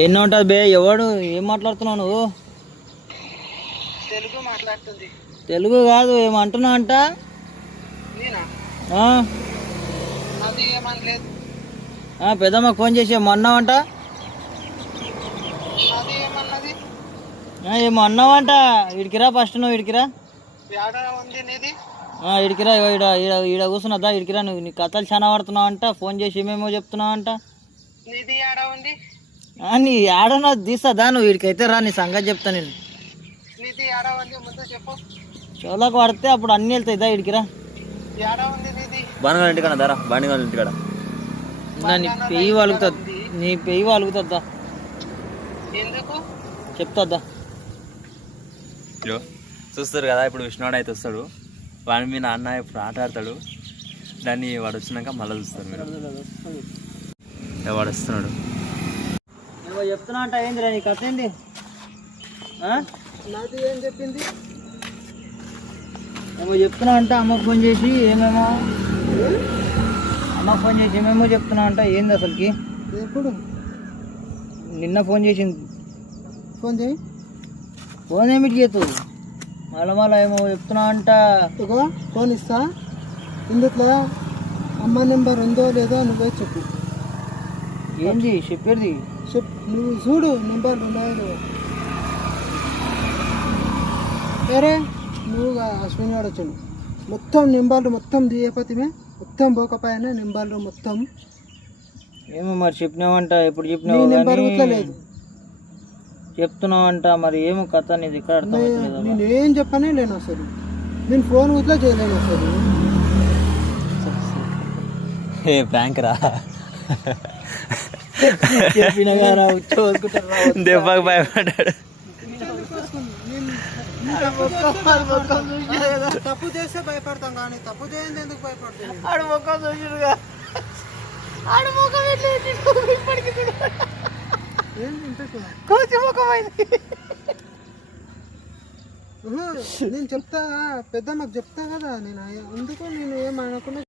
ఎన్నో ఉంటుంది బే, ఎవడు ఏం మాట్లాడుతున్నావు నువ్వు? తెలుగు మాట్లాడుతుంది. తెలుగు కాదు, ఏమంటున్నావు అంట? అది ఏమనలేదు. పెద్దమ్మకు ఫోన్ చేసి ఏమన్నావంట? అది ఏమన్నది? ఏమో అన్నావంట. ఇడికిరా ఫస్ట్, నువ్వు ఇడికిరా. ఇడికిరా, ఈడ కూర్చున్నదా? ఇడికిరా. నువ్వు నీ కథలు చాలా పడుతున్నావు అంట. ఫోన్ చేసి ఏమేమో చెప్తున్నావు అంట. నీ ఆడన తీస్తుందా? నువ్వు ఇడికైతే రా, నీ సంగతి చెప్తా నేను. చెవులకు పడితే అప్పుడు అన్ని వెళ్తాయి. దా ఇడికిరా. బాణగాల ఇంటికాడ దారా, బాణగాల ఇంటికాడ. నీ పెయ్యి వాలుగుతుంది, నీ పెయ్యి వాలుగుతుందా? చెప్తా. చూస్తారు కదా, ఇప్పుడు విష్ణువాడు అయితే వస్తాడు. వాడి మీ నాన్న ఇప్పుడు ఆట ఆడతాడు. దాన్ని వాడు వచ్చినాక మళ్ళీ చూస్తారు మీరు. వాడు వస్తున్నాడు. ఏమో చెప్తున్నా అంట. ఏందిరా నీ కథ ఏంది? నాది ఏం చెప్పింది? ఏమో చెప్తున్నా అంట. అమ్మకు ఫోన్ చేసి ఏమేమో చెప్తున్నా అంట. ఏంది అసలుకి? ఎప్పుడు? నిన్న ఫోన్ చేసింది. ఫోన్ చేయి. ఫోన్ ఏమిటి చేస్తుంది? మళ్ళా ఏమో చెప్తున్నా అంట. ఫోన్ ఇస్తా, ఇందులో అమ్మ నెంబర్ ఉందో లేదో నువ్వే చెప్పు. ఏంది చెప్పేది? నువ్వు చూడు నెంబర్లు ఉన్నాయో. సరే, నువ్వుగా అశ్విని వాడు వచ్చాడు. మొత్తం నెంబర్లు మొత్తం దిగపోతే మొత్తం పోకపోయినా నెంబర్లు మొత్తం. ఏమో మరి చెప్పినావంట. ఎప్పుడు చెప్పినావు? నెంబర్ కూడా లేదు. చెప్తున్నావంట. మరి ఏమో కథ నీది ఇక్కడ అర్థమవుతుంది. నేను ఏం చెప్పనే లేను అసలు. నేను ఫోన్ కూడా చేయలేను అసలు. ఏ ప్రాంక్ రా, దెబ్బకు భయపడ్డాడు. తప్పు చేస్తే భయపడతాం కానీ తప్పు చేయండి ఎందుకు భయపడతాం? ఆడు ముఖం చూసిరుగా, ఆడు ముఖం కోచి ముఖం అయింది. నేను చెప్తా, పెద్దమ్మకు చెప్తా కదా. నేను ఎందుకు నేను ఏమనుకున్నా